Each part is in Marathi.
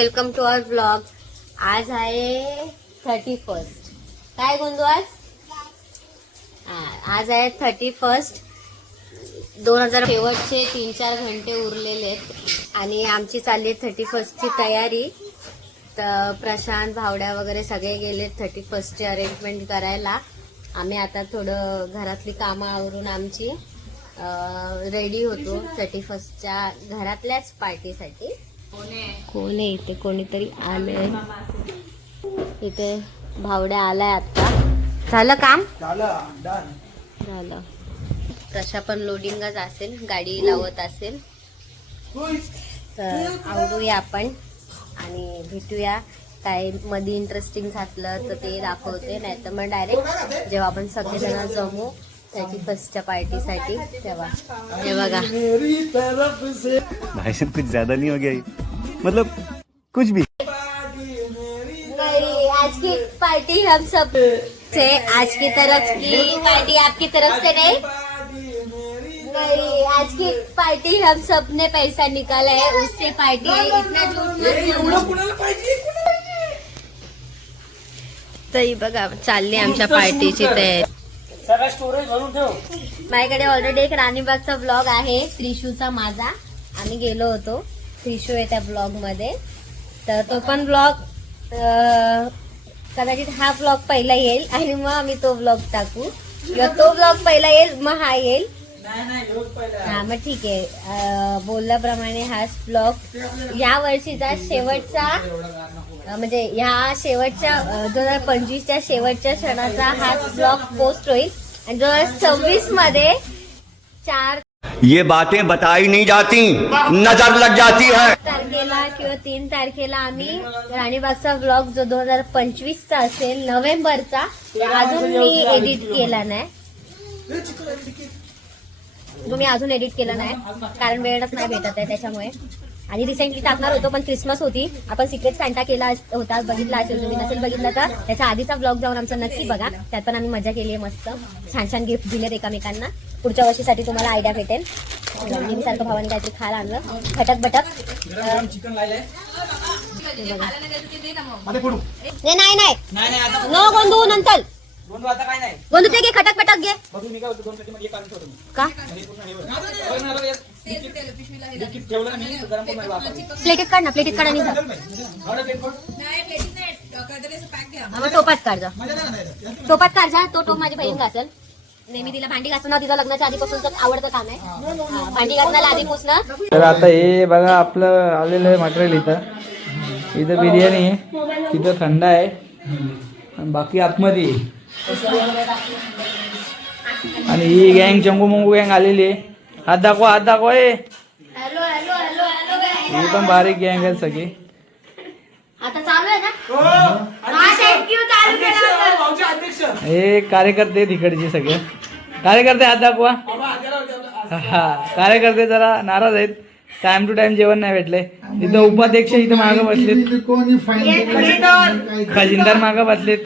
Welcome to our blog. आज आहे 31. काय गोंधू आज आहे 31. 2000 शेवटचे 3-4 घंटे उरलेले आहेत आणि आमची चालली 31 ची तयारी. तर प्रशांत भावड्या वगैरे सगळे गेले 31 ची अरेंजमेंट करायला. आम्ही आता थोडं घरातली कामं आवरून आमची रेडी होतो 31च्या घरातल्याच पार्टीसाठी. कोण आहे इथे? कोणीतरी आलंय इथे. भावड्या आलाय आता. झालं काम? झालं. प्रशा पण लोडिंगच असेल, गाडी लावत असेल. तर आवडूया आपण आणि भेटूया. काय मध्ये इंटरेस्टिंग झालं तर ते दाखवते, नाही तर मग डायरेक्ट जेव्हा आपण सगळेजण जमू 31च्या पार्टीसाठी तेव्हा. हे बघा भाई साहब कुछ ज्यादा नहीं हो गया, मतलब कुछ भी. नहीं, आज की पार्टी हम सब से, आज की तरफ की पार्टी आपकी तरफ से नहीं. नहीं, आज की पार्टी हम सब ने पैसा निकाला है, उससे पार्टी है. इतना झूठ. तरी बघा चालली आमच्या पार्टीची तयारी. माझ्याकडे ऑलरेडी एक राणीबागचा ब्लॉग आहे त्रिशूचा माझा. आम्ही गेलो होतो, त्रिशू आहे त्या ब्लॉग मध्ये. तर तो पण ब्लॉग कदाचित हा ब्लॉग पहिला येईल आणि मग आम्ही तो ब्लॉग टाकू, किंवा तो ब्लॉग पहिला येईल मग हा येईल. हा मग ठीक आहे. बोलल्याप्रमाणे हाच ब्लॉग या वर्षीचा शेवटचा, म्हणजे ह्या शेवटच्या 2025च्या शेवटच्या क्षणाचा हाच ब्लॉग पोस्ट होईल. आणि 2026 मध्ये 4 ये बातें बताई नहीं जाती, नजर लग जाती है. तारखेला किंवा 3 तारखेला आम्ही राणीबागचा ब्लॉग जो 2025चा असेल नोव्हेंबरचा, अजून मी एडिट केला नाही. मी अजून एडिट केला नाही कारण वेळच नाही भेटत आहे त्याच्यामुळे. आणि रिसेंटली टाकणार होतो पण क्रिसमस होती. आपण सिक्रेट सॅन्टा केला होता, बघितला असेल तुम्ही. नसेल बघितलं तर त्याचा आधीचा ब्लॉग जाऊन आमचा नक्की बघा. त्यात पण आम्ही मजा केली आहे मस्त. छान छान गिफ्ट दिलेत एकामेकांना. पुढच्या वर्षीसाठी तुम्हाला आयडिया भेटेल. सारखं भावाने काहीतरी खायला आणलं खटक बटक. नाही नो गोंधू नंतर गोंधू ते घे, खटक पटक घे. का प्लेटीत काढ ना, प्लेटीत काढ आणि टोपात काढ जा. टोपात काढ जा. तो टोप माझी बहीण घासल. नेहमी तिला भांडी घासणं तिचं लग्नाच्या आधीपासून आवडतं काम आहे. भांडी घासण्याला आधी पुसणं. तर आता हे बघा आपलं आलेलं आहे मटेरियल. इथं बिर्याणी आहे, तिथं थंड आहे आणि बाकी आतमध्ये. आणि ही गँग चंगू मंगू गँग आलेली आहे. हात दाखवा, हात दाखवा. ही पण बारीक गँग आहे सगळी. आता चालू आहे ना. हे कार्यकर्ते तिकडचे सगळे कार्यकर्ते. हात दाखवा. हा कार्यकर्ते जरा नाराज आहेत, टाइम टू टाइम जेवण नाही भेटले. इथं उपाध्यक्ष इथं मागं बसलेत, खजिनदार मागं बसलेत.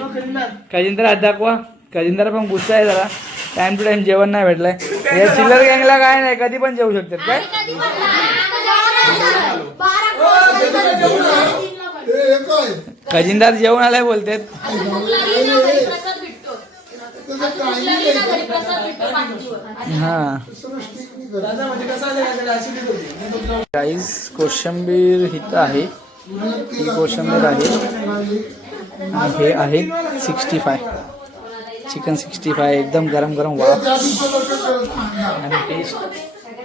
खजिनदार हात दाखवा. खजिनदार पण गुस्सा आहे जरा, टाइम टू टाइम जेवण नाही भेटलंय. या चिल्लर गँगला काय नाही, कधी पण जेवू शकतात काय. खजिनदार जेवण आलाय बोलतात. हा राईस कोशिंबीर इथं आहे. ही कोशिंबीर आहे. हे आहे 65 चिकन 65 एकदम गरम गरम वाफ आणि टेस्ट.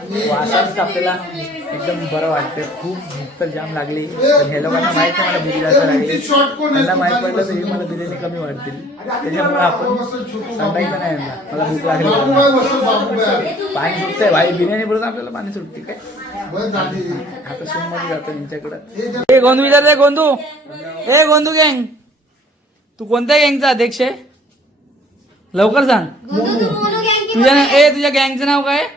वासाच आपल्याला एकदम बरं वाटतं. खूप भूक तर जाम लागली, पण हे लोकांना माहिती आहे मला भूक जास्त लागली. त्यांना माहीत पडलं तर मला बिर्याणी कमी वाटतील, त्याच्यामुळे आपण सांगायचं नाही यांना मला भूक लागली. पाणी सुटतंय भाई, बिर्याणी बरोबर आपल्याला पाणी सुटते काय. आता सोमवारी जातो त्यांच्याकडं. हे गोंधू विचारते. गोंधू, हे गोंधू गँग, तू कोणत्या गँगचा अध्यक्ष आहे लवकर सांग. तुझ्या गँगचं नाव काय?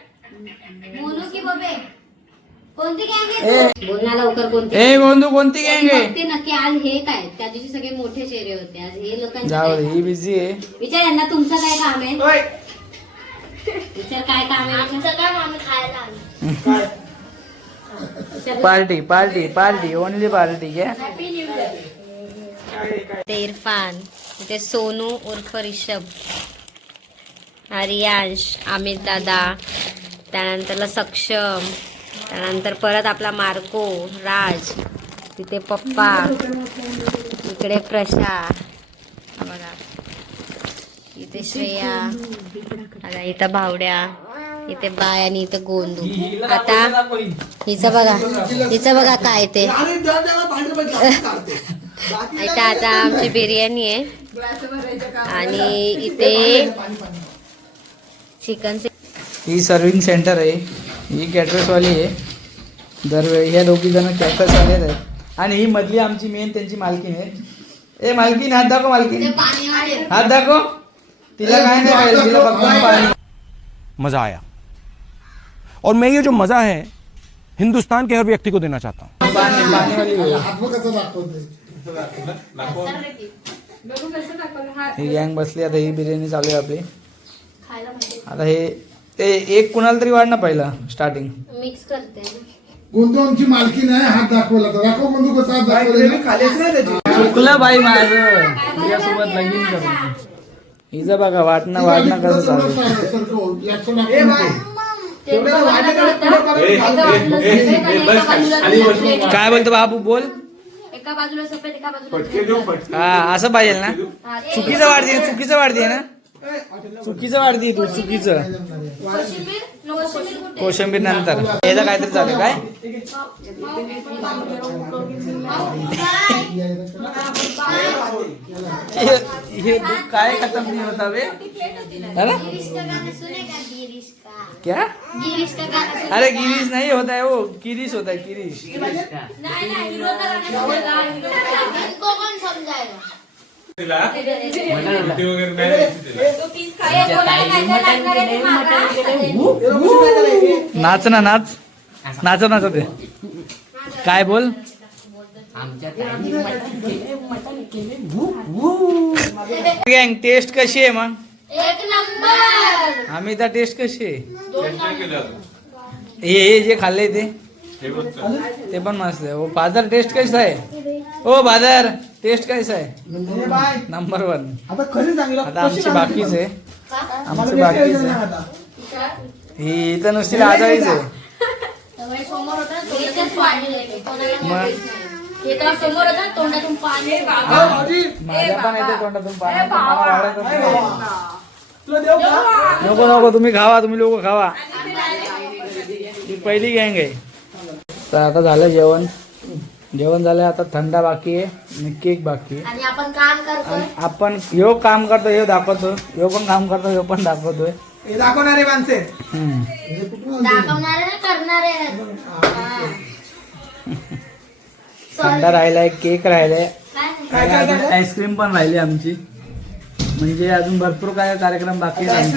कोणती गँग आहे? बोल ना लवकर. कोणती? ए गोंधू कोणती गँग आहे? ते नक्की आज हे काय? त्या दिवशी सगळे मोठे चेहरे होते, आज हे लोकांचे जाऊ दे, ही बिझी आहे. विचार यांना तुमचं काय काम आहे. विचार काय काम आहे. आमचं काम आम्ही खायला आलो. Party party party only party क्या? ते इरफान, इथे सोनू उर्फ रिषभ, आर्यांश, अमित दादा, त्यानंतरला सक्षम, त्यानंतर परत आपला मार्को, राज, तिथे पप्पा, इकडे प्रशा, बघा इथे श्रेया, आता इथं भावड्या, इथे बाय आणि इथं गोंदू. आता हिचं बघा काय ते. इथं आता आमची बिर्याणी आहे आणि इथे चिकन. ही सर्विंग सेंटर आहे, ही कॅटरसवाली आहे. दरवेळी ह्या दोघी जण कॅटरसवाले आहेत आणि ही मधली आमची मेन त्यांची मालकीण आहे. ए मालकीन हात दाखव, मालकीन हात दाखव. तिला काय नाही पाहिजे, तिला फक्त पाणी. मजा आया और मैं ये जो मजा है हिंदुस्तान के हर व्यक्ति को देना चाहता हूँ. पाणीवाली आहे. ही गँग बसली. आता ही बिर्याणी चालू आहे आपली. आता हे ते एक कुणाला तरी वाढ ना पहिला स्टार्टिंग. मिक्स करते. गोंधळची मालकी नाही. हात दाखवला तर दाखव बंधू कसा हात दाखवला. चुकलं बाई माझं तुझ्यासोबत लगीन करून. हिचं बघा वाटणं कसं चालू. काय बोलतो बाबू बोल. एका बाजूला सफेद एका बाजूला. हा असं पाहिजे ना. चुकीचं वाढते ना. चुकीचं वाढते तू चुकीचं. कोशिंबीर नंतर याचं काहीतरी चालू काय. हे काय खतम नाही होता बे. क्या अरे गिरीश नहीं होता है वो, किरीश होता है. किरीश नाच ना नाच नाच नाच ते काय बोल. गँग टेस्ट कशी आहे मग. एक नंबर. आम्ही तर टेस्ट कशी आहे. हे जे खाल्ले ते पण मस्त आहे. ओ बाजार टेस्ट कैसा आहे. ओ बाजार टेस्ट कैसा आहे. नंबर 1. आता आमची बाकीच आहे. आमचं बाकीच आहे. ही इथं नुसती लाजाळीच आहे. तोंडातून पाणी. माझ्या पण येते तोंडातून पाणी. नको तुम्ही खावा, तुम्ही लोक खावा. ही पहिली गँग आहे. तर आता झालं जेवण झालं. आता थंडा बाकी आहे आणि केक बाकी आहे. आणि आपण काम करतो. आपण ह्यो काम करतो, ह्यो दाखवतो. ह्यो पण काम करतो, ह्यो पण दाखवतोय. दाखवणारे माणसे. दाखवणारे ना करणारे. थंडा राहिलाय, केक राहिलाय, आईस्क्रीम पण राहिली आमची. म्हणजे अजून भरपूर काय कार्यक्रम बाकी आहेत.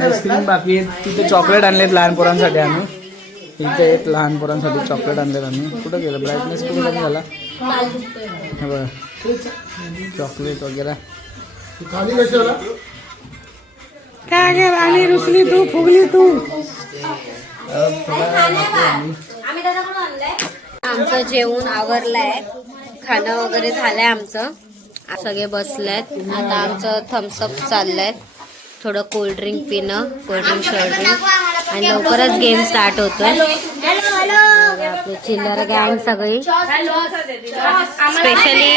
आईस्क्रीम बाकी आहेत. तिथे चॉकलेट आणलेत लहान पोरांसाठी. आम्ही इथे एक लहान पोरांसाठी चॉकलेट आणलेत आम्ही. कुठं गेलं ब्राईटनेस कुठे कमी झाला हे बघा. चॉकलेट वगैरे खाली कशाला काय गे राणी रुसली तू फुगली तू. आमचं जेवण आवरलंय, खाणं वगैरे झालंय आमचं. सगळे बसलेत. आता आमचं थम्सअप चाललंय, थोडं कोल्ड्रिंक पिणं, कोल्ड्रिंक शॉर्टड्रिंक, आणि लवकरच गेम स्टार्ट होतोय. आपली चिल्लर गँग सगळी स्पेशली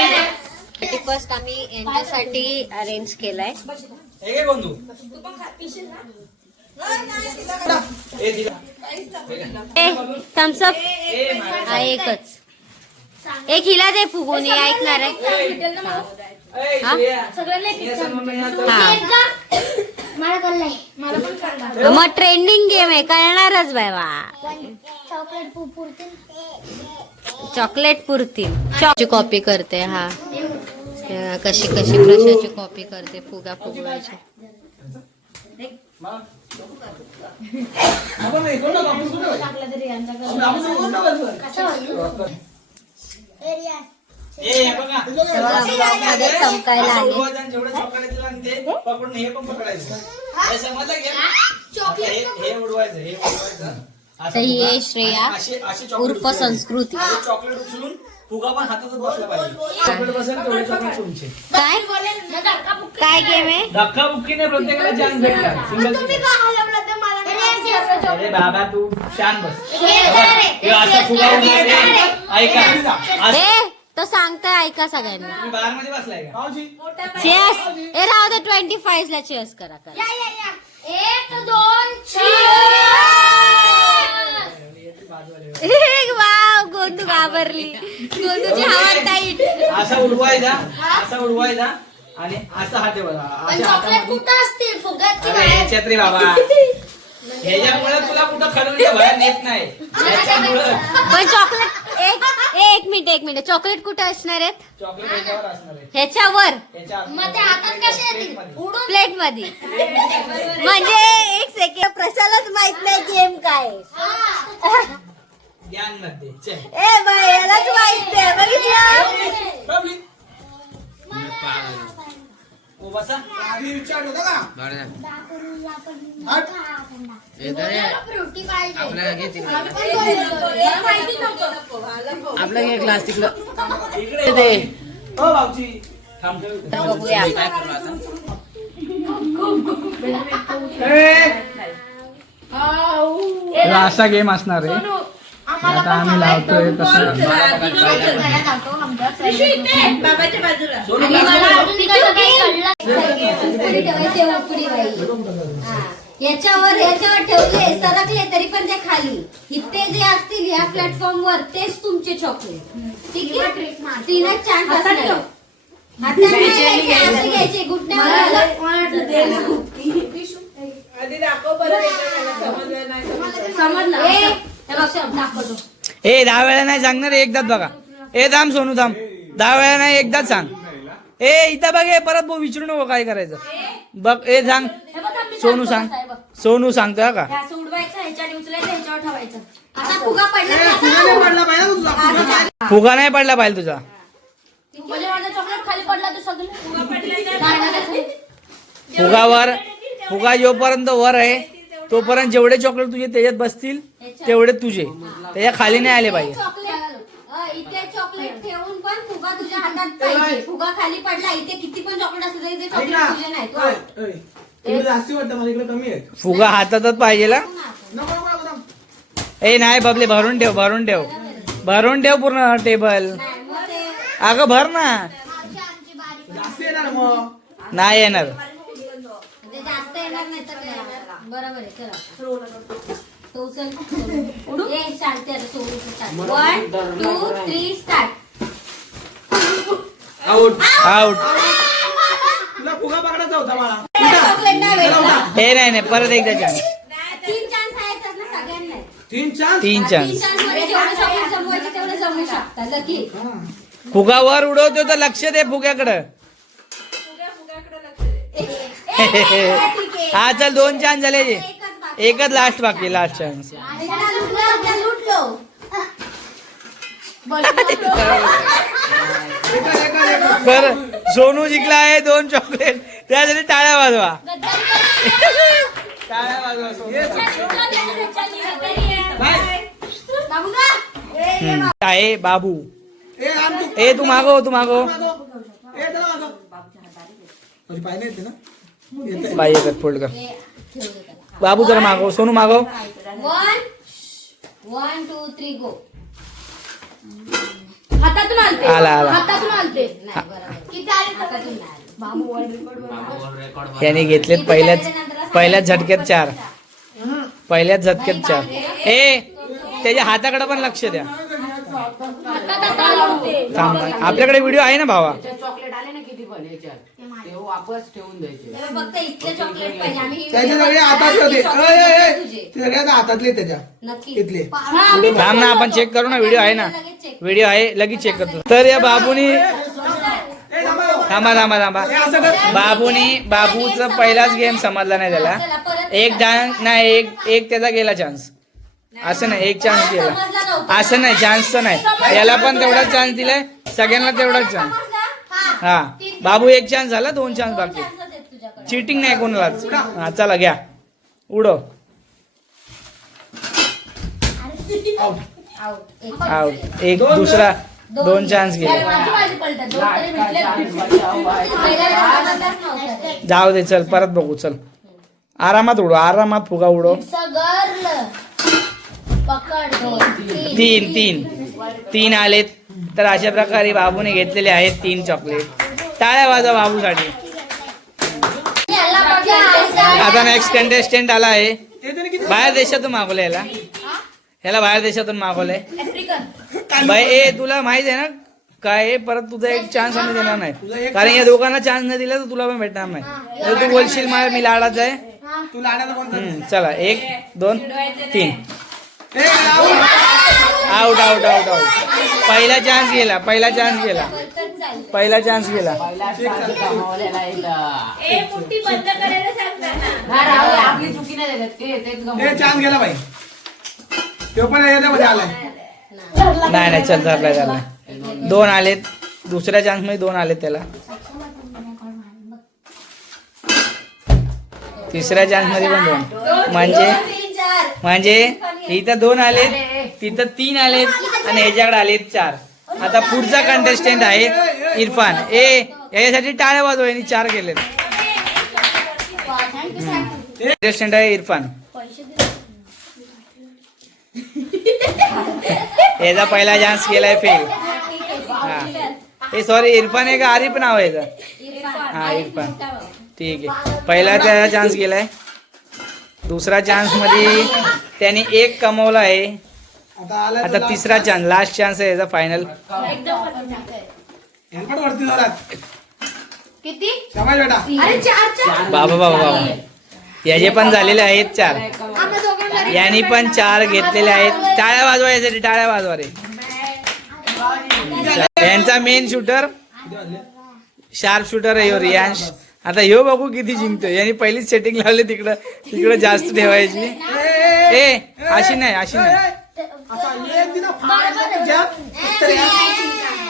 31st आम्ही यांच्यासाठी अरेंज केलाय. थम्सअप एकच. एक हिला दे फुगून ऐकणार आहे. मग ट्रेंडिंग गेम आहे, कळणारच बाबा. चॉकलेट पुरतील. कॉपी करते. हा कशी प्रशाची कॉपी करते फुगा फुगवायची. चमकायला आले. तर ही आहे श्रेया उर्फ संस्कृती. चॉकलेट उचलून फुगा पण हातातच बसला पाहिजे. चॉकलेट बसेल तेवढे चॉकलेट तुमचे. काय काय गेम आहे? धक्का बुक्कीने प्रत्येकाला चान्स भेटला. अरे बाबा तू शांत बस. हे असा फुगा उचलते. ऐका तो सांगताय ऐका सगळ्यांनी. तुम्ही बाहेर मध्ये बसलाय का? चेस ए राहू दे 25 ला चेस करा. 1 2 एक वाव गोंदू घाबरली. गोंदूची हवा टाईट. असा उडवायचा आणि असा हात ठेवायचा. चॉकलेट कुठं असतील फुग्यात की बाहेर? याच्यात रे बाबा ह्याच्यामुळे तुला कुठं खडून बाहेर नेत नाही. याच्यामुळं पण चॉकलेट एक मिनिट चॉकलेट कुठे असणार आहेत? चॉकलेट ह्याच्यावर असणार आहे. ह्याच्यावर मग ते हातात कसे येतील? उडून प्लेट मध्ये. म्हणजे एक सेकंड प्रशालाच माहित नाही गेम काय. ज्ञान मध्ये चल. ए बाई यालाच माहित नाही बघितलं. ओ बसा. फ्रुटी पाहिजे. इकडे दे. ओ भाऊजी थांब ठेव. तर बघूया असा गेम असणार आहे. आता आम्ही लावतोय कसं. याच्यावर ठेवले सरकले तरी पण ते खाली. इथे जे असतील या प्लॅटफॉर्म वर तेच तुमचे चॉकलेट. ठीक आहे. तीनच चान्स असणार. घ्यायचे ए 10 वेळा नाही सांगणार एकदाच बघा. ए थांब सोनू थांब. 10 वेळा नाही एकदाच सांग. ए इथं बघ. ए परत विचारू नको काय करायचं. बघ ए सांग. सोनू सांग. सोनू सांगतो का? फुगा नाही पडला पाहिजे तुझा. फुगा जोपर्यंत वर आहे तोपर्यंत जेवढे चॉकलेट तुझे त्याच्यात बसतील तेवढे तुझे. त्याच्या खाली नाही आले पाहिजे. इथे चॉकलेट ठेवून पण फुगा तुझ्या हातात पाहिजे. फुगा खाली पडला इथे किती पण चॉकलेट असलं तरी ते चॉकलेट तुझे नाही. फुगा हातातच पाहिजे ना. ए नाही बबले भरून ठेव पूर्ण टेबल. अगं भर ना. नाही येणार. जास्त येणार नाही तर काय. बरोबर आहे. चला तो उचल. शांती 1 2 3 स्टार्ट. आउट. चॉकलेट नाही भेटला. हे नाही परत एकदा चान्स. 3 चान्स आहेत ना सगळ्यांना. 3 3 चान्स. चान्स मध्ये जेवढे चॉकलेट जमवायचे तेवढे जमवू शकता. लकी फुगा वर उडवतो तर लक्ष दे फुग्याकडं. हा चल 2 चान्स झाले. एकच लास्ट बाकी. Last chance. तर सोनू जिंकला आहे 2 चॉकलेट. त्यासाठी टाळ्या वाजवा. आहे बाबू. ए तू मागो. बाई एकच फोल्ड कर. बाबू जरा मागो. सोनू मागो. 1 2 3 गो. आला. याने घेतलेत पहिल्याच झटक्यात 4. ए त्याच्या हाताकडे पण लक्ष द्या. आपल्याकडे व्हिडिओ आहे ना भावा. चॉकलेट आले ना किती पण याच्यात ते वापस ठेवून द्यायचे. फक्त इथले चॉकलेट पाहिजे. आम्ही सगळ्यात हातातले त्याच्या नक्की इथले. थांब ना आपण चेक करू ना. व्हिडिओ आहे ना. व्हिडिओ आहे लगेच चेक करतो. तर या बाबूनी थांबा. बाबूचा पहिलाच गेम समजला नाही त्याला. एक चान्स नाही. एक त्याचा गेला चान्स. असं नाही. एक चान्स गेला असं नाही. चान्सचं नाही. याला पण तेवढाच चान्स दिलाय. सगळ्यांना तेवढाच चान्स. हा बाबू 1 चान्स झाला. 2 चान्स बाकी. चिटिंग नाही कोणालाच. हा चला घ्या. उडव. Out out. एक दुसरा 2 चान्स गेले. माझी बाजी पलटत. 2 तरी भेटले. पहिल्या वेळेस बदललाच नव्हता. जाऊ दे चल परत बघू चल. आरामात उडव आरामात फुगा उडव. It's a girl. पकड. 3 आलेत. तर अशा प्रकारे बाबूने घेतलेले आहेत 3 चॉकलेट. टाळ्या वाजवा बाबूसाठी. याला बघा. आता नेक्स्ट कंटेस्टंट आला आहे. बाहेर देशातून मागवलं ह्याला बाहेर देशातून मागवलंय. बाई ए तुला माहित आहे ना काय आहे? परत तुझा एक चान्स आम्ही देणार नाही, कारण या दोघांना चान्स नाही दिला तर तुला पण भेटणार नाही. तर तू बोलशील मला मी लाडाचा आहे. चला 1 2 3. Out out out out. पहिला चान्स गेला. पहिला चान्स गेला. आपली चुकी नाही देत ते चान्स गेला बाई. तो पण याच्यामध्ये आलाय. नाही चल चाललाय. 2 आलेत. दुसऱ्या चान्स मध्ये 2 आलेत त्याला. तिसऱ्या चान्स मध्ये पण 2. म्हणजे इथं 2 आलेत, तिथं 3 आलेत आणि ह्याच्याकडे आलेत 4. आता पुढचा कंटेस्टंट आहे इरफान. याच्यासाठी टाळ्या वाजवा. यांनी 4 केलेत. कंटेस्टंट आहे इरफान. याचा पहिला चान्स केलाय फेल. हा हे सॉरी इरफान आहे का आरिफ नाव आहे याचं? हा इरफान. ठीक आहे. पहिला त्याचा चान्स गेलाय. दुसरा चान्स मध्ये त्याने 1 कमवला आहे. आता तिसरा चान्स लास्ट चान्स आहे याचा फायनल. किती? बाबा याचे पण झालेले आहेत 4. यांनी पण 4 घेतलेले आहेत. टाळ्या वाजवा यासाठी. टाळ्या वाजवा रे. यांचा मेन शूटर शार्प शूटर आहे ह्यो रियांश. आता ह्यो बघू किती जिंकतो. यांनी पहिलीच सेटिंग लावली तिकडं जास्त ठेवायची. अशी नाही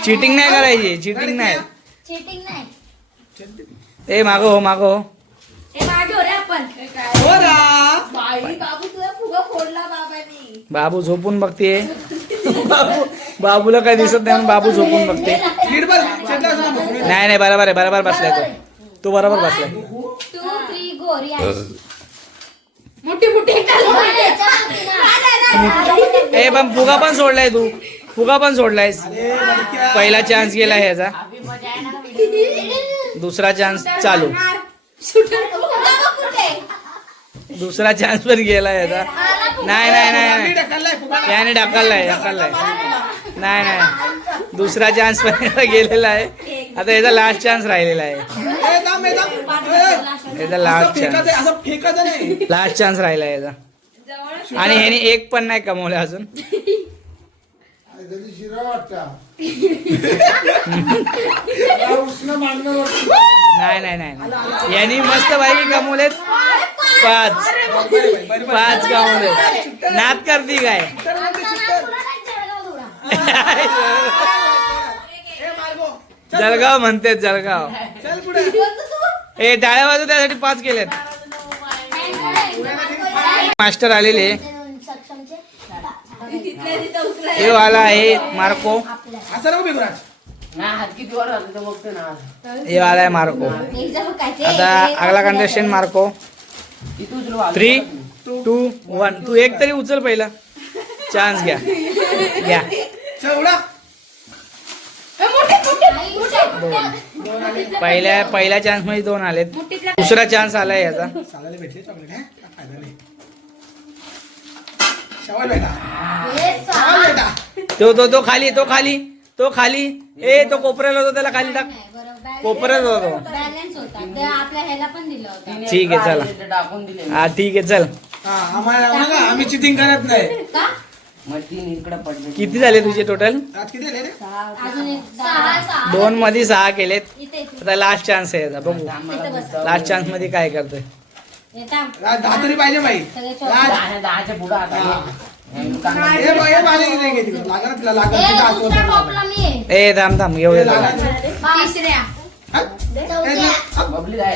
चिटिंग नाही करायची. चिटिंग नाही. चीटिंग नाही. ए मागो हो मागो. बाबू झोपून बघते. बाबूला काही दिसत नाही म्हणून बाबू झोपून बघते. नाही बरोबर बसलाय तो बरोबर बसलाय. 2 3 गोरी आहे. ए पण फुगा पण सोडलाय तू. फुगा पण सोडलायस. पहिला चान्स गेला ह्याचा. दुसरा चान्स चालू. दुसरा चान्स पण गेला याचा. नाही याने ढकललाय. नाही दुसरा चान्स पण गेलेला आहे. आता याचा लास्ट चान्स राहिलेला आहे. याचा लास्ट चान्स राहिला याचा. आणि ह्याने 1 पण नाही कमवलं अजून. नाही यांनी मस्त पैकी कमवलेत 5 कमवलेत. नाद करती काय? जळगाव म्हणते जळगाव. ए टाळ्या वाजव त्यासाठी 5 केलेत. मास्टर आलेले. हे वाला आहे मार्को. हे वाला आहे मार्को. आता अगला कंटेस्टंट मार्को. 3 2 1. तू 1 तरी उचल पहिला. चान्स घ्या. पहिल्या चान्स मध्ये 2 आलेत. दुसरा चान्स आलाय याचा. तो खाली. ए तो कोपऱ्याला होता त्याला खाली टाक. कोपऱ्यात होता तो. बॅलन्स होता. ते आपल्या ह्याला पण दिलं होतं. ठीक आहे चला. टाकून दिले. हा ठीक आहे चल. आम्ही चिटिंग करत नाही. का? मग 3 इकडे पडले. किती झाले तुझे टोटल? अजून एक 6 2 मध्ये 6 केलेत. इथे आता लास्ट चान्स आहे याचा. बघू लास्ट चान्स मध्ये काय करतोय. येतात 10 तरी पाहिजे बाई. सगळे चौदा. 10च्या पुढे आता दुसऱ्या टॉपला मी आहे. ए थांब घेऊ दे त्याला. तिसऱ्या. बबली आहे.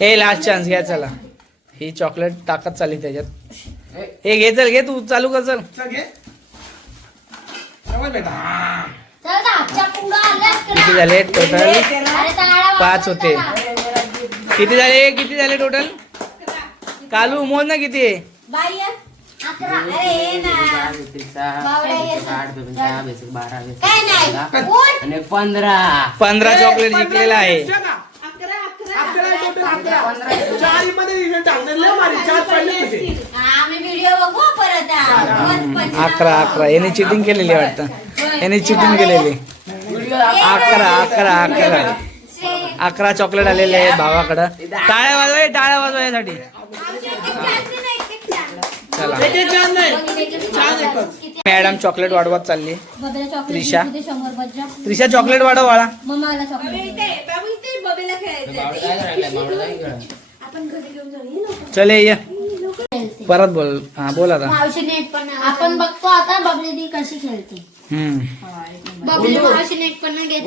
हे लास्ट चान्स घ्या चला. ही चॉकलेट टाकत चालली त्याच्यात. हे घे चल, घे तू चालू कर चल. चल ना, आजच्या पुढं आल्यास का? किती झाले टोटल? अरे टाळा 5 होते. किती झाले टोटल? कालू मोज ना किती आहे? बाई आहे. 11. अरे ये ना. बावड्या ये. काय नाही. उठ. आणि 15. 15 चॉकलेट जिंकलेला आहे. आम्ही व्हिडिओ बघू परत. 11 याने चिटिंग केलेली आहे वाटतं. याने चिटिंग केलेली. 11 चॉकलेट आलेले आहेत भावाकडं. टाळ्या वाजवा यासाठी. चला मॅडम चॉकलेट वाढवत चालली. त्रिशा त्रिशा चॉकलेट वाढव वाळा. मम्माला चॉकलेट. चले ये परत बोल. हा बोल आता. आपण बघतो आता बबली दी कशी खेळते. बबली मावशी नेट पण नाही घेत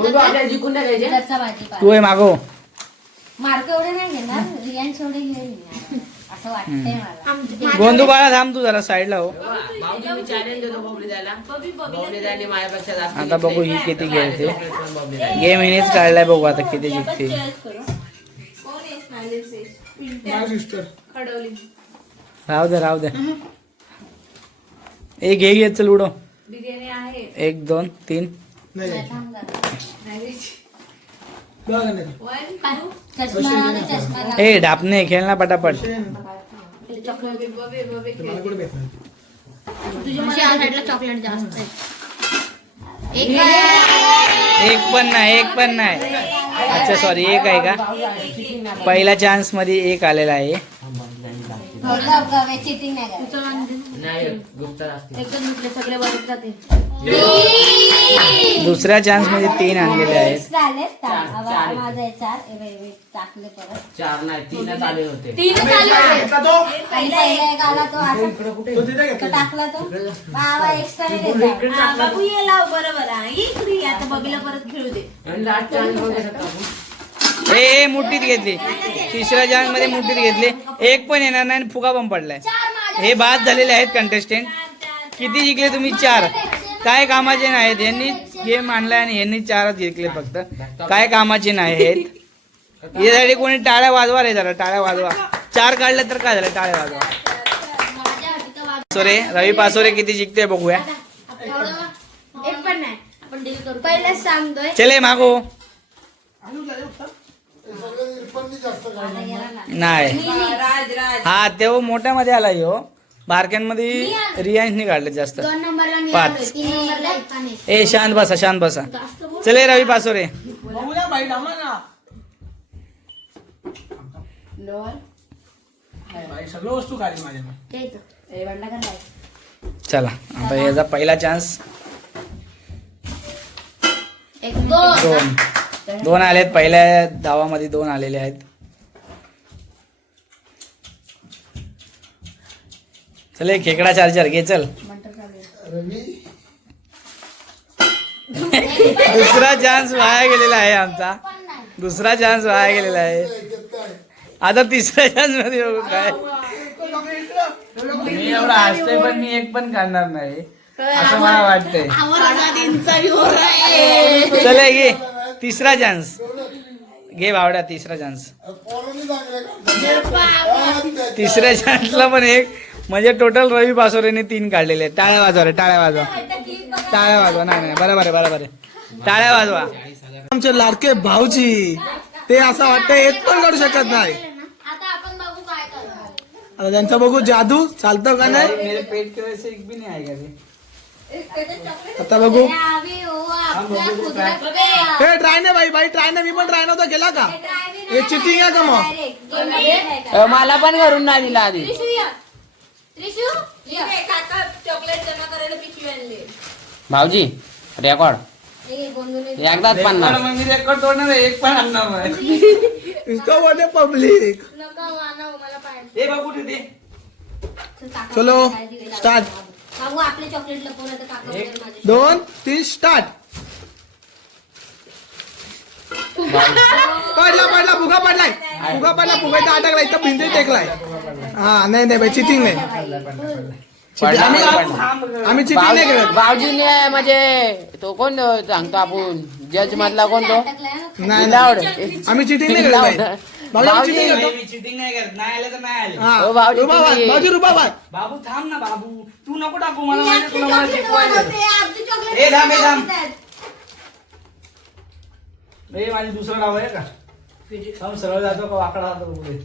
जिंकून नाही द्यायचे. घरचा भाजीपाला. तू आहे मागो. मार्क एवढे नाही घेणार. रियांश एवढे घेईल असं वाटतंय मला. गोंधू बाळा थांब तू जरा साईडला हो. भाऊजी मी चॅलेंज देतो बबली द्यायला. बबली द्याने माझ्यापेक्षा जास्त आता बघू ही किती खेळते. गेम हिनेच काढलाय, बघू आता किती जिंकते. राहू दे. एक घे चल उडो. 1 2 3. चष्मा ए ढापणे खेळना पटापट. तुझ्या साईडला चॉकलेट जास्त आहे. एक पण नाही. अच्छा सॉरी, एक आहे का? पहिल्या चान्स मध्ये एक आलेला आहे. चिटिंग नाही करायचं. नाही गुप्त असते. एकदम दुसरे सगळे बरोबर जाते. दुसऱ्या चान्स मध्ये 3 आणलेले आहेत. माझा 4 टाकले परत. 4 नाही 3च आले होते. पहिला एक आला तो असं तो टाकला तो बाबा एक्स्ट्रा बाबू ये लाव बरोबर आहे. इकडे आता बबीला परत खेळू दे. आणि लास्ट चान्स होऊ शकतो आपण. ए मुठीत घेतली. तिसऱ्या चान्स मध्ये मुठीत घेतली. एक पण येणार नाही आणि फुगा पण पडलाय. हे बाद झालेले आहेत कंटेस्टंट. किती जिंकले तुम्ही? 4. काय कामाचे नाहीत. यांनी गेम आणलाय आणि यांनी 4च जिंकले फक्त. काय कामाचे नाही आहेत. यासाठी कोणी टाळ्या वाजवा रे, जरा टाळ्या वाजवा. 4 काढले तर काय झालं, टाळ्या वाजवा. पासोरे रवी पासोरे किती जिंकते बघूया. एक पण नाही. आपण डील करू. पहिलेच सांगतोय. चले मागो. नाही हा तेव्हा मोठ्यामध्ये आला हो. बारक्यांमध्ये रियांशने काढले जास्त. 2 नंबरला मी 5. आलोय. 3 नंबरला इरफान आहे. ए शांत बसा. चले रवी पासोरे. ते इथं. वडला का नाही? चला आता याचा पहिला चान्स. 2 आलेत. पहिल्या धावामध्ये 2 आलेले आहेत. चले खेकडा चार्जर घे चल. दुसरा चान्स वाया गेलेला आहे आमचा. आता तिसऱ्या चान्स मध्ये बघू काय. मी एवढा हसतोय पण मी एक पण काढणार नाही असं मला वाटतंय. चले घे तिसरा चान्स. घे भावड्या तिसरा चान्स. तिसऱ्या चान्सला पण एक, म्हणजे टोटल रवी पासोरेने 3 काढलेले आहेत. टाळ्या वाजवा रे, टाळ्या वाजवा. नाही बरोबर आहे. टाळ्या वाजवा. आमचे लाडके भाऊजी ते असं वाटतं एक पण काढू शकत नाही. आता आपण बघू काय करणार. आता त्यांचं बघू जादू चालतं का नाही. मेरे पेट के वैसे एक भी नहीं आएगा रे. आता बघू. आम्ही हो आपल्या कुदरत पे. हे ट्राय नाही बाई ट्राय नाही. मी पण ट्राय नव्हता केला का. हे चिटिंग आहे का मग. मला पण करून नाही दिला आधी. भाऊजी रेकॉर्ड एकदाच 50. मी रेकॉर्ड तोडणार आहे, एक पण आणणार नाही. इसको बोले पब्लिक. हे बघू तिथे. चलो स्टार्ट. बाबू आपले चॉकलेट लपवलं तर काका वगैरे माझे. 2 3 स्टार्ट. पडला फुगा पडलाय. फुगा अटकला इथं भिंती टेकलाय. हा नाही चिटिंग नाही आम्ही चिटिंग नाही करत. भाऊजीने म्हणजे तो कोण सांगतो आपण जज मधला कोण तो नाही विदाउट आम्ही चिटिंग नाही करत बाई. भाऊजी चिटिंग करतो. चिटिंग नाही करत, नाही आले तर नाही आले. हा. हो, भाऊजी रुबाबाद, तुम्ही- भाऊजी रुबाबाद. बाबू थांब ना बाबू, तू नको टाकू मला मी माहिती आपली तुला मला chocolate शिकवायचं. बनवते, आपली chocolate ए, थांब, ए, थांब. बनवतात. ए, माझी दुसरं नाव आहे का थांब, सरळ जातो का वाकडा जातो पुढे.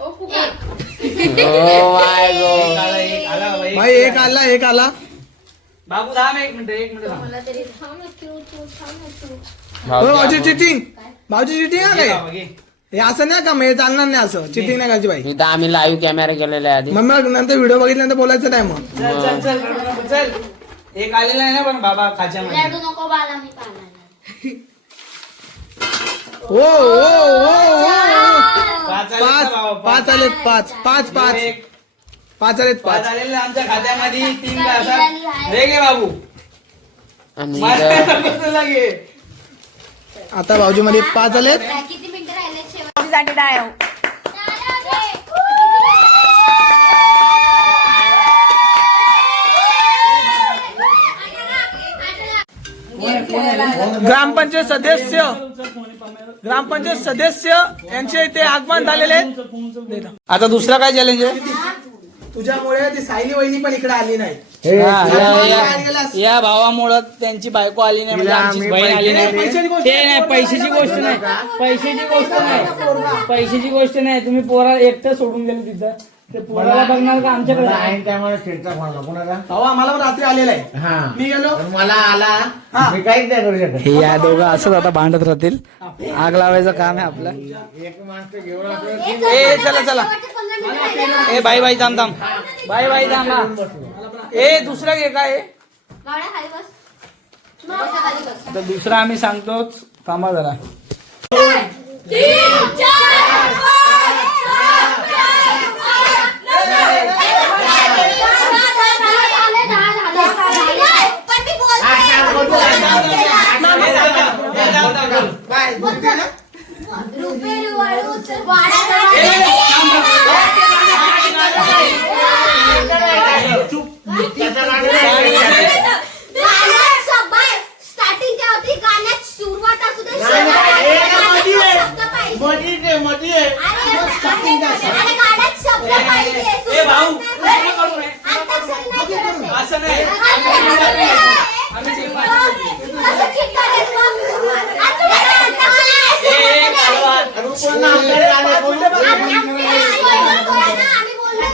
Oh my God. आला, एक आला, बाई. भाई एक आला बाबू थांब, एक मिनिट थांब. मला तरी थांब ना तू थांब ना तू. हो, भाऊजी चिटिंग भाऊजी चिटिंग आहे घे काय बाबा, घे. हे असं नाही का म्हणजे चालणार नाही असं चिटिंग नाही करायची बाई. इथं आम्ही लाईव्ह कॅमेरा केलेला आहे आधी. मग नंतर व्हिडिओ बघितल्यानंतर बोलायचं नाही मग. चल चल चल रडू नको, चल. एक आलेला आहे ना पण बाबा खाच्यामध्ये. रडू नको बाला, मी पाहणार. ओ पाच आले ना बाबा, पाच आलेत पाच एक. आलेत पाच पाच. आलेले आमच्या खात्यामध्ये 3 का असा रे घे बाबू आणि माझ्या इथं नको तुला घे. आता भाऊजी मध्ये 5 आलेत. किती मिनिटं राहिले शेवट? साठी डाळ. ग्रामपंचायत सदस्य यांचे इथे आगमन झालेले आहेत. आता दुसरा काय चॅलेंज आहे? तुझ्यामुळे ती सायली वहिनी पण इकडे आली नाही. या भावामुळं त्यांची बायको आली नाही, म्हणजे आमची बहीण आली नाही. ते नाही, पैशाची गोष्ट नाही, पैशाची गोष्ट नाही. तुम्ही पोरा एकटं सोडून गेले तिथं, ते पोराला बघणार का आमच्याकडे? अहो आम्हाला पण रात्री आलेला आहे. मी गेलो मला आला मी काहीच नाही करू शकत. हे या दोघं असंच आता भांडत राहतील. आग लावायचं काम आहे आपलं. ए चला चला, ए बाई थांब थांब, बाई थांब. ए दुसरा घे काय आहे? बावड्या खाली बस. बसा खाली बस. तर दुसरा आम्ही सांगतोच, थांबा जरा. 3, 4, स्टार्टिंग काय होती गाण्यात सुरुवात असू दे. अरे गाण्यात शब्द पाहिजे. ए भाऊ, अंताक्षरी नाही खेळत आहे. असं नाही. कसं चिट्टा देत मग? आता मला अंताक्षरी नाही. आम्ही बोललो ना.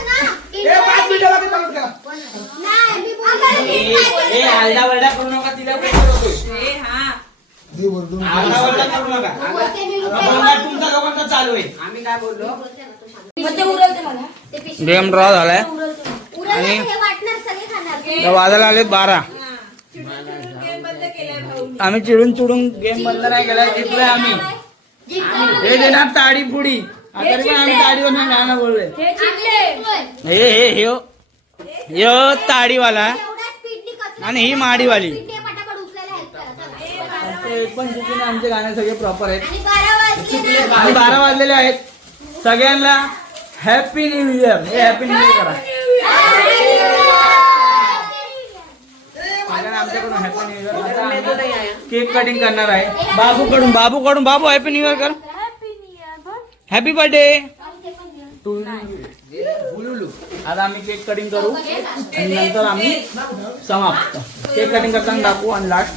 नाही, मी बोललो. ए आरडाओरडा करू नका, तिला आरडाओरडा करू नका. बोलते मी गप्पा तुमचा गप्पा चालू आहे. आम्ही काय बोललो? मग ते उरलते मला. ते पिशवी गेम ड्रॉ झालाय. उरलते हे वाटणार सगळे खाणार. वाजायला आलेत 12. आम्ही चिडून गेम बंद नाही केला, जिंकलोय आम्ही. हे देणार ताडी पुडी. आता पण आम्ही ताडीवर नाही गाणं बोललोय. हे ताडीवाला आणि ही माडीवाली. पण चुकीने आमचे गाणे सगळे प्रॉपर आहेत. आणि 12 वाजलेले आहेत. सगळ्यांना हॅपी न्यू इयर. हे हॅपी न्यू इयर करा. सगळ्यांना आमच्याकडून happy new year. Cake cutting करणार आहे बाबू हॅपी न्यू इयर कर. Happy birthday. आता आम्ही केक कटिंग करू आणि नंतर आम्ही समाप्त. केक कटिंग करताना दाखवू आणि लास्ट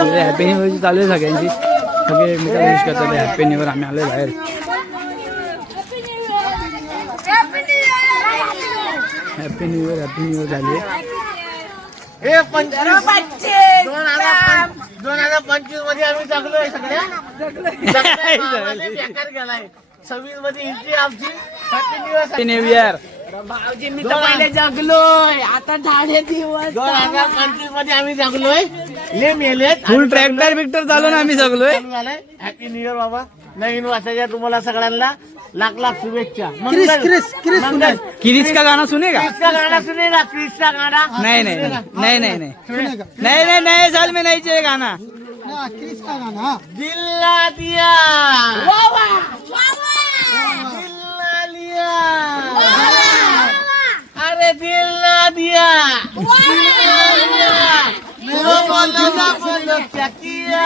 हॅपी न्यू इयर चालू आहे सगळ्यांची. सगळे एकमेकांना विश करतात हॅपी न्यू इयर. आम्ही आलोय बाहेर. हॅपी न्यू इयर झाली आहे. 2025 मध्ये आम्ही जगलोय सगळ्या बेकार गेलाय. 26 मध्ये एंट्री आमची. Happy new year. भाऊजी मी तर पहिले जगलोय. आता झाडे दिवस 2025 मध्ये आम्ही जगलोय. ले मेलेत. फुल ट्रॅक्टर बिक्टर चालून आम्ही सगलोय. हॅपी न्यू इयर बाबा. नवीन वर्षाच्या तुम्हाला सगळ्यांना लाख लाख शुभेच्छा. किरीस का गाना सुनेगा? किसका गाना सुनेगा? किसका गाना नहीं साल में नहीं चाहिए गाना. दिल्ला दिया दिल्ला लिया अरे दिल्ला दिया बोलो ना बोलो क्या किया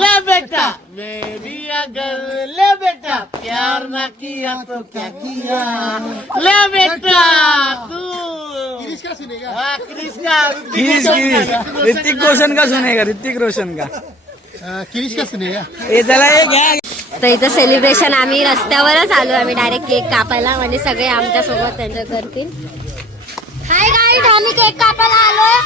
ले बेटा मैं भी अगर ले बेटा प्यार ना किया तो क्या किया ले बेटा तू क्रिश का ऋतिक रोशन का सुनेगा, ऋतिक रोशन का. किरीश का सुनेगा. हे त्याला हे घ्या. तर इथं सेलिब्रेशन आम्ही रस्त्यावरच आलो, आम्ही डायरेक्ट केक कापायला, म्हणजे सगळे आमच्या सोबत त्यांच्या करतील. हाय गाईज, आम्ही केक कापायला आलोय.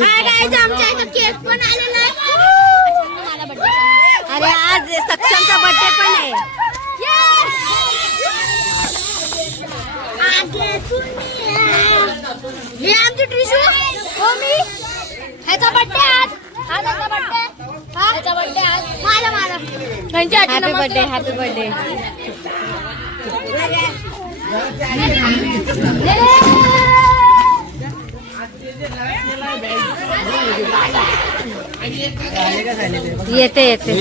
हाय गाईज, आमच्या इथं केक पण आलेला आहे. अरे आज सक्षमचा बर्थडे पण आहे. हे आमचे ट्रिशू हो मी ह्याचा बर्थडे आज. हा त्याचा बर्थडे, हा त्याचा बर्थडे आज. माझा हॅपी बर्थडे, हॅपी बर्थडे. येते येते.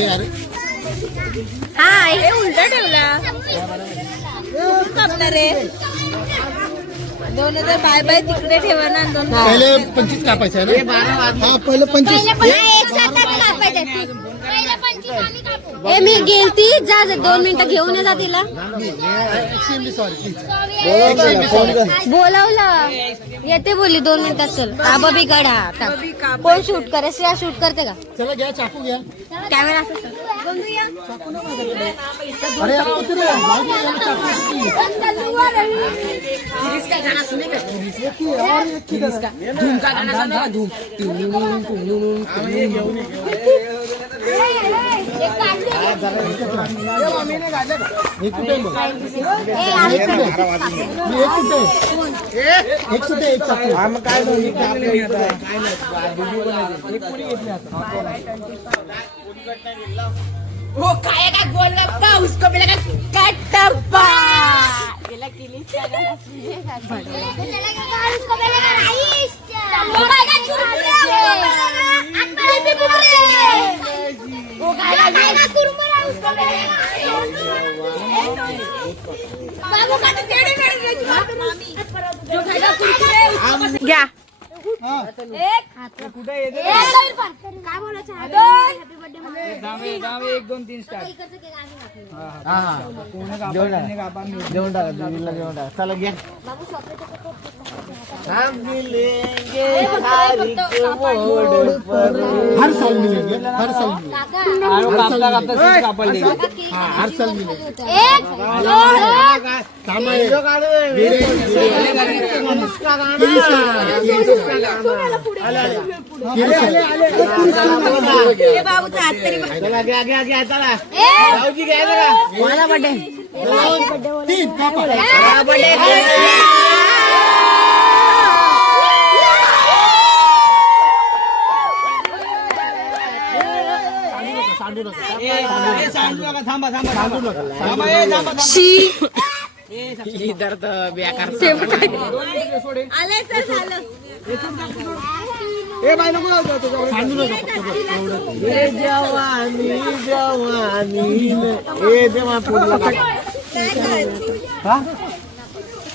हा हे उलटा ठेवला. रे 2000 बाय बाय तिकडे ठेवा ना. पहिले 25 कापायचं आहे ना. हा पहिले 25 हे मी गेलती. जा 2 मिनिटं घेऊन ये जा तिला. बोलावलं येते बोलली 2 मिनिटात. चल आबा बी गडा. आता कोण शूट करे? श्रेया शूट करते का? चला घ्या चाकू घ्या. कॅमेरा अरे आपको तेरे वो खाएगा गोलगप्पा, उसको मिलेगा कटप्पा. उसको मिलेगा राइस. वो खाएगा चुरमुरे. वो खाएगा चुरमुरा. उसको मिलेगा बाबू का तो टेढ़े टेढ़े जो खाएगा कुरकुरे उसको घ्या. एक कुठे येते काय बोलायचं? Happy birthday. 1 2 3 स्टार्ट. जेवण टाका दिदीला जेवण टाका. चला घ्या. हम मिलेंगे तारीख मोड़ पर. हर साल मिलेंगे, हर साल मिलेंगे. हर साल मिलेंगे. एक थांबा हे. बाबूचा हात तरी चला घ्या घ्या घ्या. चला भाऊजी घ्या जरा. माझा बर्थडे. 3 कापा. इधर तर बेकार. आलंय तर झालं. जवानी जवानी ए देवा पुढला.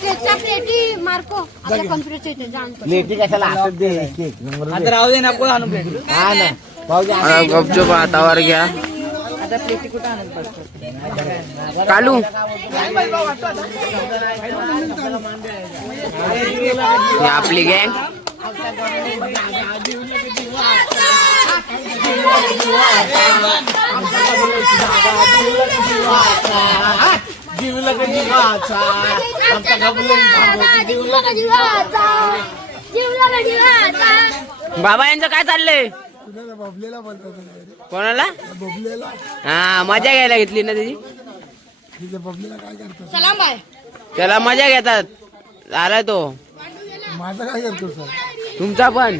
केकच्या प्लेटी मार्को आपल्या कॉम्प्युटरच्या इथे जाणतो. लेटी कशाला हातात दे केक. आता राहू दे ना, कोण आणून भेटू. हा ना भाऊजी. गपचूप हातावर घ्या. आता प्लेटी कुठं आणून कालू ही आपली गँग. जीवला कधी वाचा आमचा जीवला कधी वाचा. बाबा यांचं काय चाललंय? बबलेला बोलतात. कोणाला? बबलेला. हा मजा घ्यायला घेतली ना त्याची. बबलेला काय करतात? सलाम बाय. त्याला मजा घेतात. आलाय तो. माझं काय करतो सर? तुमचा पण.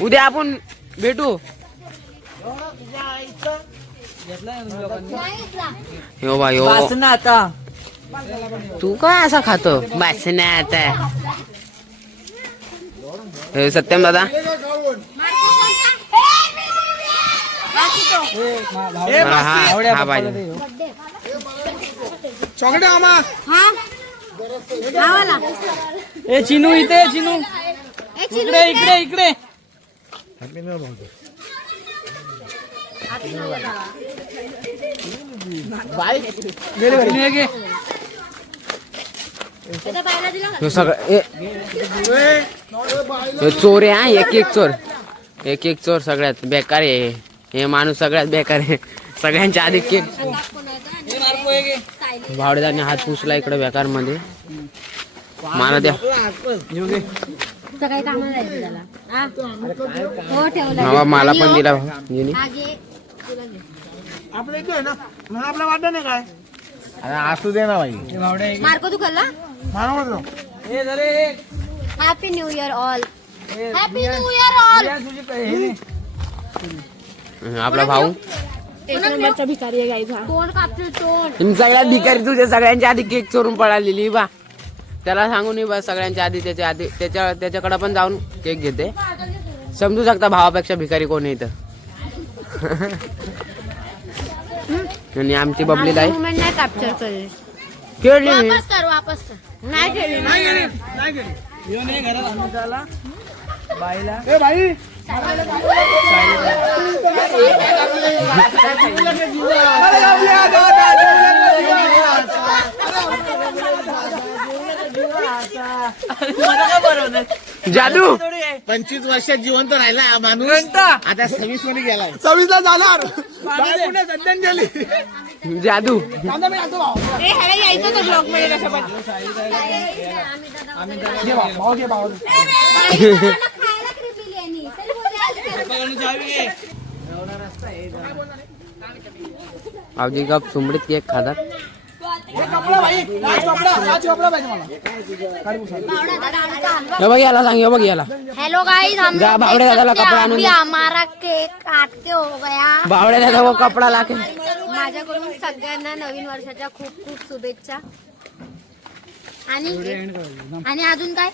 उद्या आपण भेटू. यो बा यो आता तू काय असा खातो बस नाही आता हे सत्यम दादा हा पाहिजे चॉकलेट आमा हा वाला. ए चिनू इथे चिनू ए, चिनू इकडे इकडे इकडे त्याच्या बायला दिला का? हे सगळं हे चोर आहे हा एक एक चोर सगळ्यात बेकार आहे हे माणूस सगळ्यात बेकार आहे सगळ्यांच्या आधी केक भावडेदाने हात पुसला इकडे बेकार मध्ये माना द्या सकाळी कामाला जायचं त्याला. हा? हो ठेवला. हवा मला पण दिला भाऊ हा, घे. तुला घे. आपल्या इथे आहे ना म्हणून आपला वाटत नाही काय असू दे ना भाई मार्को तू खाल्ला? Happy new year all. Happy new year all. आपला भाऊ भिकारी आहे गाईचा. तोंड कापतील तोंड. सगळ्यात भिकारी तुझ्या सगळ्यांच्या आधी केक चोरून पळालेली बा त्याला सांगून बा सगळ्यांच्या आधी त्याच्याकडे पण जाऊन केक घेते समजू शकता भावापेक्षा भिकारी कोण आहे इथं आणि आमची बबलीला आहे मुवमेंट नाही कॅप्चर केली. खेळली मी वापस कर. नाही केली. बाईला ए भाई जादू 25 वर्षात जिवंत राहिला हा माणूस आता 26 मध्ये गेलाय 26 ला जाणार श्रद्धांजली जादू ए, ह्याला यायचं तर ब्लॉग मध्ये कसं पण. खायला क्रिपी यांनी. तरी बोलले अवधी गप सुमडीत केक खातात हे बघ याला सांग हे बघ याला हेलो गाइस, हम जा, भावड़े दादाला कपड़ा आणून दे. हमारा केक काट के हो गया. बावड्या दादा वो कपडा लाके माझ्याकडून सगळ्यांना नवीन वर्षाच्या खूप खूप शुभेच्छा. आणि अजून काय?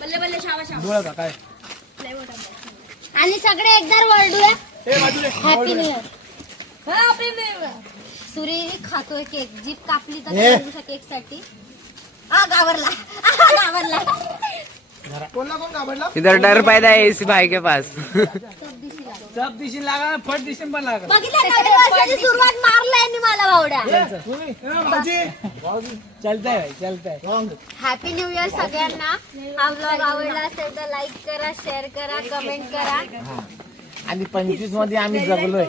बल्ले बल्ले शावा शावा. आणि सगळे एकदा वर्डूया. Happy new year. Happy new year. सूर्य खातोय केक. जीप कापली तर केक साठी. गावरला. इधर डर पैदा है इस भाई के पास सब दिशी लागा फट दिशी पण लागा बघितलं नवीन वर्षाची सुरुवात मारलाय यांनी मला भावड्या. चलता है भाई चलता है हॅपी न्यू इयर सगळ्यांना. हा ब्लॉग आवडला असेल तर लाईक करा, शेअर करा, कमेंट करा. आणि 25 मध्ये आम्ही जगलोय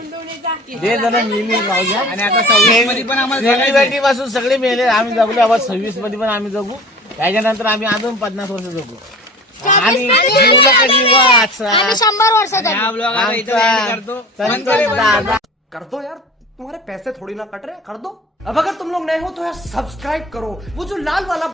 दे जरा नेहमी राहूया आणि आता 26 मध्ये पण आम्हाला पासून सगळे मेले आम्ही जगलो आता 26 मध्ये पण आम्ही जगू त्याच्यानंतर आम्ही अजून 50 वर्ष जगू आणि जीवला कधी वाचा. आम्ही 100 वर्षाचा. हा ब्लॉग आता इथे end करतो संतोष दादा कर दो यार, तुम्हारे पैसे थोड़ी ना कट रहे, कर दो. अब अगर तुम लोग नए हो तो यार सब्सक्राइब करो, वो जो लाल वाला